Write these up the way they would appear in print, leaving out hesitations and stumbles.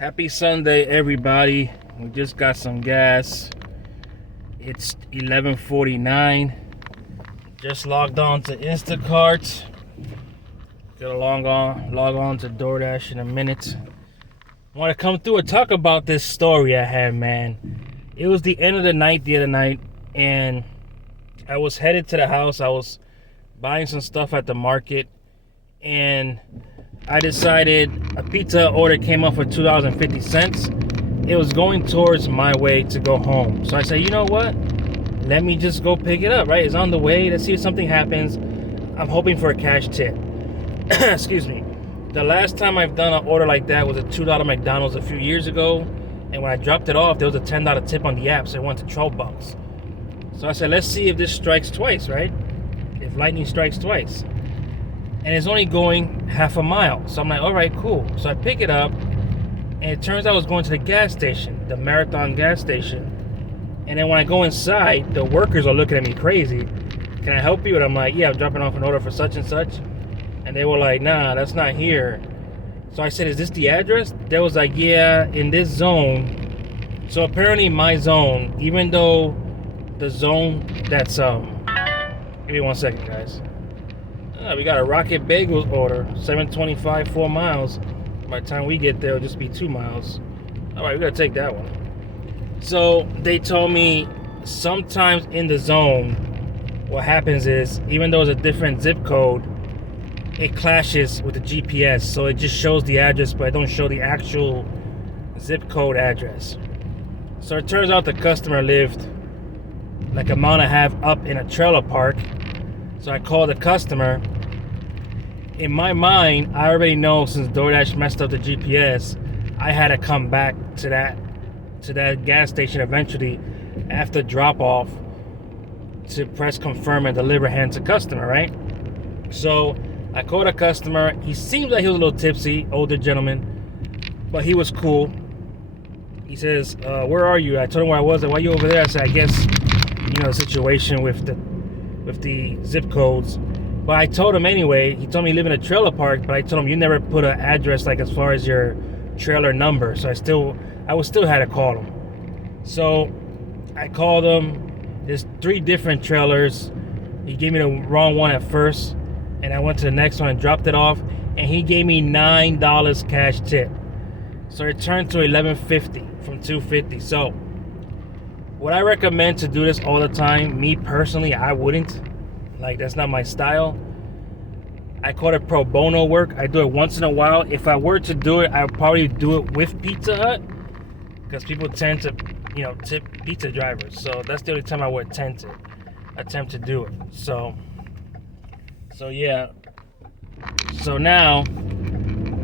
Happy Sunday, everybody. We just got some gas. It's 11:49. Just logged on to Instacart. Gonna log on to DoorDash in a minute. Want to come through and talk about this story I had, man. It was the end of the night the other night, and I was headed to the house. I was buying some stuff at the market, and I decided a pizza order came up for $2.50. It was going towards my way to go home. So I said, you know what? Let me just go pick it up, right? It's on the way. Let's see if something happens. I'm hoping for a cash tip. Excuse me. The last time I've done an order like that was a $2 McDonald's a few years ago. And when I dropped it off, there was a $10 tip on the app, so it went to $12. So I said, let's see if this strikes twice, right? If lightning strikes twice. And it's only going half a mile. So I'm like, all right, cool. So I pick it up, and it turns out I was going to the gas station, the Marathon gas station. And then when I go inside, the workers are looking at me crazy. Can I help you? And I'm like, yeah, I'm dropping off an order for such and such. And they were like, nah, that's not here. So I said, is this the address? They was like, yeah, in this zone. So apparently my zone, even though the zone that's, give me 1 second, guys. We got a Rocket Bagels order, 725, 4 miles. By the time we get there, it'll just be 2 miles. All right, we gotta take that one. So they told me sometimes in the zone, what happens is, even though it's a different zip code, it clashes with the GPS. So it just shows the address, but it don't show the actual zip code address. So it turns out the customer lived like a mile and a half up in a trailer park. So I called the customer. In my mind, I already know, since DoorDash messed up the GPS, I had to come back to that gas station eventually after drop off to press confirm and deliver hand to customer, right? So I called a customer. He seemed like he was a little tipsy, older gentleman, but he was cool. He says, where are you? I told him where I was. Why are you over there? I said, I guess, the situation with the zip codes. But I told him anyway. He told me he lived in a trailer park, but I told him you never put an address like as far as your trailer number. So I would still had to call him. So I called him. There's 3 different trailers. He gave me the wrong one at first, and I went to the next one and dropped it off, and he gave me $9 cash tip. So it turned to $11.50 from $2.50. So would I recommend to do this all the time? Me personally, I wouldn't. Like, that's not my style. I call it pro bono work. I do it once in a while. If I were to do it, I would probably do it with Pizza Hut, because people tend to, tip pizza drivers. So that's the only time I would attempt to do it. So yeah. So now,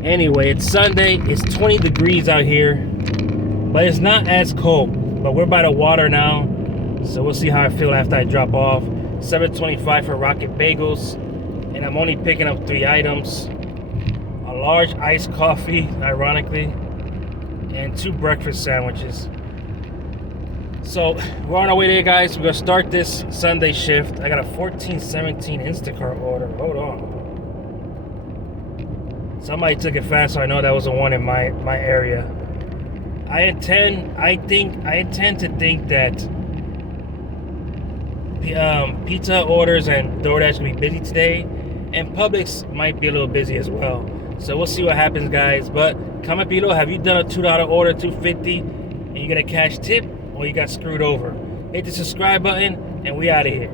anyway, it's Sunday. It's 20 degrees out here, but it's not as cold. But we're by the water now, so we'll see how I feel after I drop off. 725 for Rocket Bagels, and I'm only picking up 3 items: a large iced coffee, ironically, and 2 breakfast sandwiches. So we're on our way there, guys. We're gonna start this Sunday shift. I got a 1417 Instacart order. Hold on. Somebody took it fast, so I know that was the one in my area. I intend to think that pizza orders and DoorDash will be busy today, and Publix might be a little busy as well. So we'll see what happens, guys. But comment below, have you done a $2 order, $2.50, and you get a cash tip, or you got screwed over? Hit the subscribe button, and we out of here.